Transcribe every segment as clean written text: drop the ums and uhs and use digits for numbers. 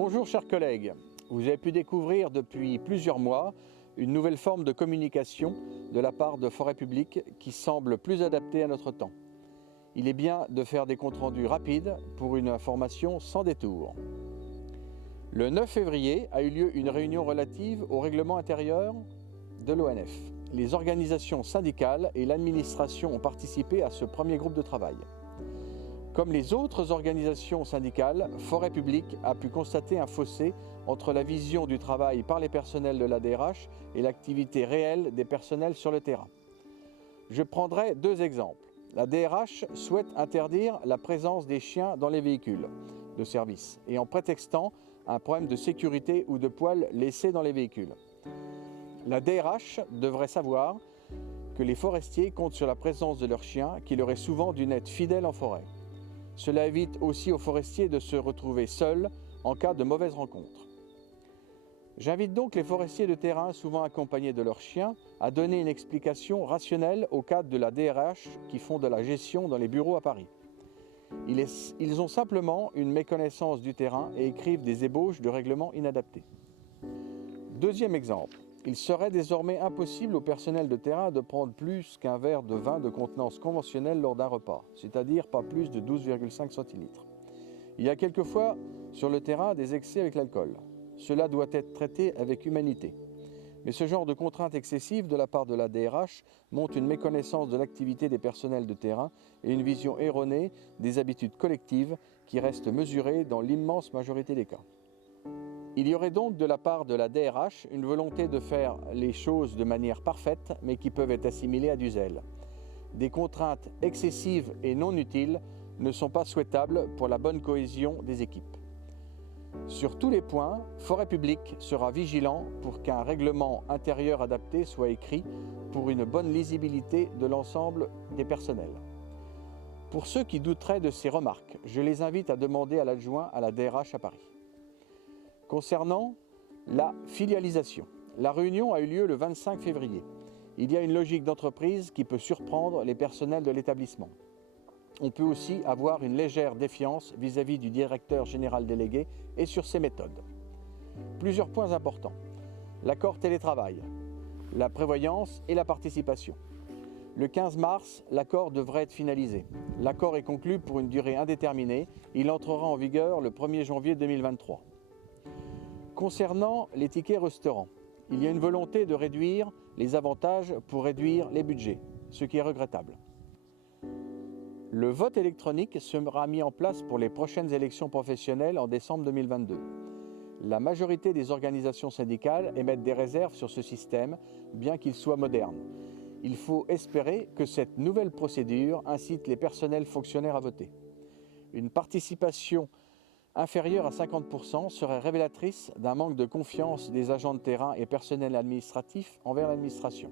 Bonjour chers collègues, vous avez pu découvrir depuis plusieurs mois une nouvelle forme de communication de la part de Forêt Publique qui semble plus adaptée à notre temps. Il est bien de faire des comptes rendus rapides pour une information sans détour. Le 9 février a eu lieu une réunion relative au règlement intérieur de l'ONF. Les organisations syndicales et l'administration ont participé à ce premier groupe de travail. Comme les autres organisations syndicales, Forêt Publique a pu constater un fossé entre la vision du travail par les personnels de la DRH et l'activité réelle des personnels sur le terrain. Je prendrai deux exemples. La DRH souhaite interdire la présence des chiens dans les véhicules de service et en prétextant un problème de sécurité ou de poils laissés dans les véhicules. La DRH devrait savoir que les forestiers comptent sur la présence de leurs chiens qui leur est souvent d'une aide fidèle en forêt. Cela évite aussi aux forestiers de se retrouver seuls en cas de mauvaise rencontre. J'invite donc les forestiers de terrain, souvent accompagnés de leurs chiens, à donner une explication rationnelle aux cadres de la DRH qui font de la gestion dans les bureaux à Paris. Ils ont simplement une méconnaissance du terrain et écrivent des ébauches de règlements inadaptés. Deuxième exemple. Il serait désormais impossible au personnel de terrain de prendre plus qu'un verre de vin de contenance conventionnelle lors d'un repas, c'est-à-dire pas plus de 12,5 centilitres. Il y a quelquefois sur le terrain des excès avec l'alcool. Cela doit être traité avec humanité. Mais ce genre de contrainte excessive de la part de la DRH montre une méconnaissance de l'activité des personnels de terrain et une vision erronée des habitudes collectives qui restent mesurées dans l'immense majorité des cas. Il y aurait donc de la part de la DRH une volonté de faire les choses de manière parfaite, mais qui peuvent être assimilées à du zèle. Des contraintes excessives et non utiles ne sont pas souhaitables pour la bonne cohésion des équipes. Sur tous les points, Forêt Publique sera vigilant pour qu'un règlement intérieur adapté soit écrit pour une bonne lisibilité de l'ensemble des personnels. Pour ceux qui douteraient de ces remarques, je les invite à demander à l'adjoint à la DRH à Paris. Concernant la filialisation, la réunion a eu lieu le 25 février. Il y a une logique d'entreprise qui peut surprendre les personnels de l'établissement. On peut aussi avoir une légère défiance vis-à-vis du directeur général délégué et sur ses méthodes. Plusieurs points importants. L'accord télétravail, la prévoyance et la participation. Le 15 mars, l'accord devrait être finalisé. L'accord est conclu pour une durée indéterminée. Il entrera en vigueur le 1er janvier 2023. Concernant les tickets restaurants, il y a une volonté de réduire les avantages pour réduire les budgets, ce qui est regrettable. Le vote électronique sera mis en place pour les prochaines élections professionnelles en décembre 2022. La majorité des organisations syndicales émettent des réserves sur ce système, bien qu'il soit moderne. Il faut espérer que cette nouvelle procédure incite les personnels fonctionnaires à voter. Une participation inférieure à 50% serait révélatrice d'un manque de confiance des agents de terrain et personnel administratif envers l'administration.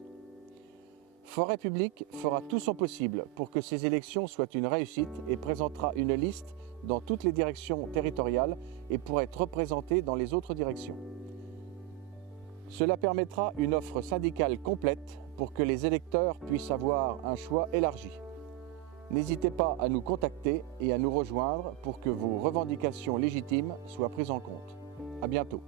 Forêt Publique fera tout son possible pour que ces élections soient une réussite et présentera une liste dans toutes les directions territoriales et pour être représentée dans les autres directions. Cela permettra une offre syndicale complète pour que les électeurs puissent avoir un choix élargi. N'hésitez pas à nous contacter et à nous rejoindre pour que vos revendications légitimes soient prises en compte. À bientôt.